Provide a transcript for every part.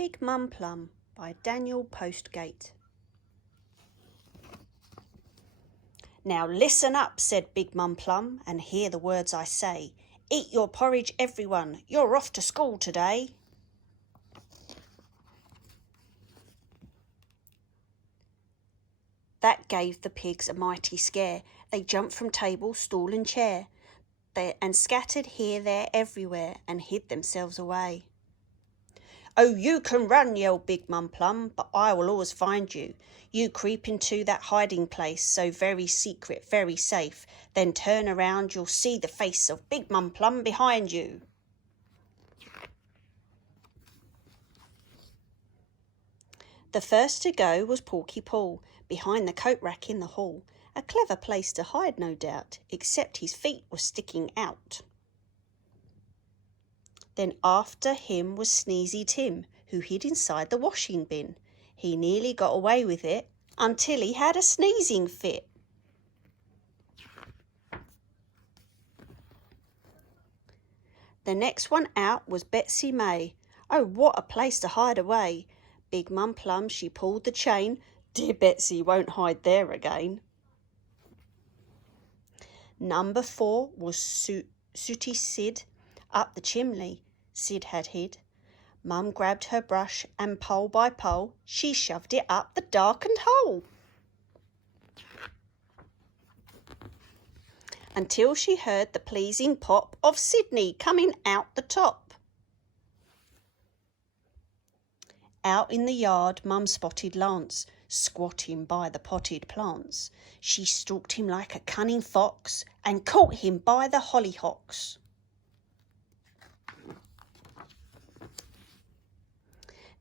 Big Mum Plum by Daniel Postgate. Now listen up, said Big Mum Plum, and hear the words I say. Eat your porridge, everyone, you're off to school today. That gave the pigs a mighty scare. They jumped from table, stool and chair, and scattered here, there, everywhere, and hid themselves away. Oh, you can run, yelled Big Mum Plum, but I will always find you. You creep into that hiding place, so very secret, very safe. Then turn around, you'll see the face of Big Mum Plum behind you. The first to go was Porky Paul, behind the coat rack in the hall. A clever place to hide, no doubt, except his feet were sticking out. Then after him was Sneezy Tim, who hid inside the washing bin. He nearly got away with it until he had a sneezing fit. The next one out was Betsy May. Oh, what a place to hide away. Big Mum Plum, she pulled the chain. Dear Betsy won't hide there again. Number 4 was Sooty Sid. Up the chimney Sid had hid. Mum grabbed her brush and pole by pole she shoved it up the darkened hole, until she heard the pleasing pop of Sydney coming out the top. Out in the yard Mum spotted Lance, squatting by the potted plants. She stalked him like a cunning fox and caught him by the hollyhocks.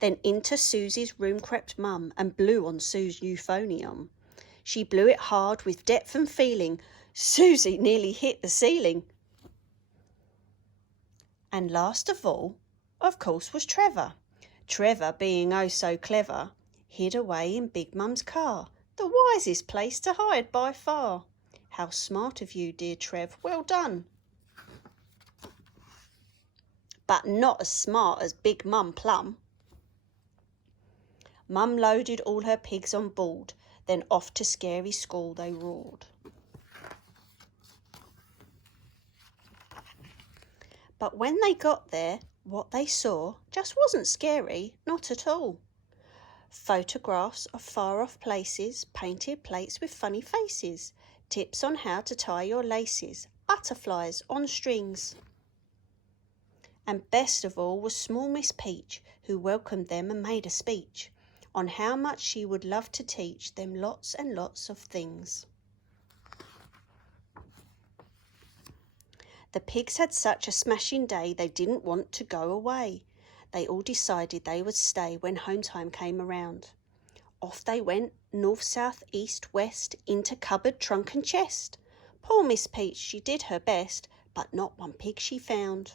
Then into Susie's room crept Mum and blew on Sue's euphonium. She blew it hard with depth and feeling. Susie nearly hit the ceiling. And last of all, of course, was Trevor. Trevor, being oh so clever, hid away in Big Mum's car, the wisest place to hide by far. How smart of you, dear Trev, well done. But not as smart as Big Mum Plum. Mum loaded all her pigs on board, then off to scary school they roared. But when they got there, what they saw just wasn't scary, not at all. Photographs of far-off places, painted plates with funny faces, tips on how to tie your laces, butterflies on strings. And best of all was small Miss Peach, who welcomed them and made a speech on how much she would love to teach them lots and lots of things. The pigs had such a smashing day they didn't want to go away. They all decided they would stay when home time came around. Off they went, north, south, east, west, into cupboard, trunk and chest. Poor Miss Peach, she did her best, but not one pig she found.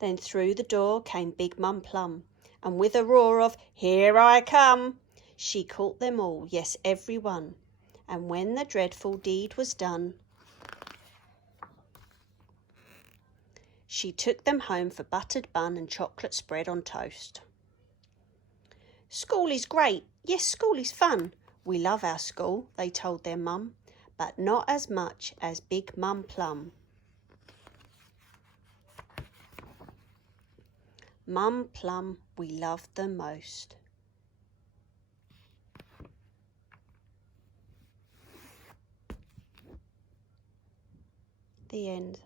Then through the door came Big Mum Plum, and with a roar of "Here I come," she caught them all, yes, every one. And when the dreadful deed was done, she took them home for buttered bun and chocolate spread on toast. School is great, yes, school is fun. We love our school, they told their mum, but not as much as Big Mum Plum. Mum Plum we love the most. The end.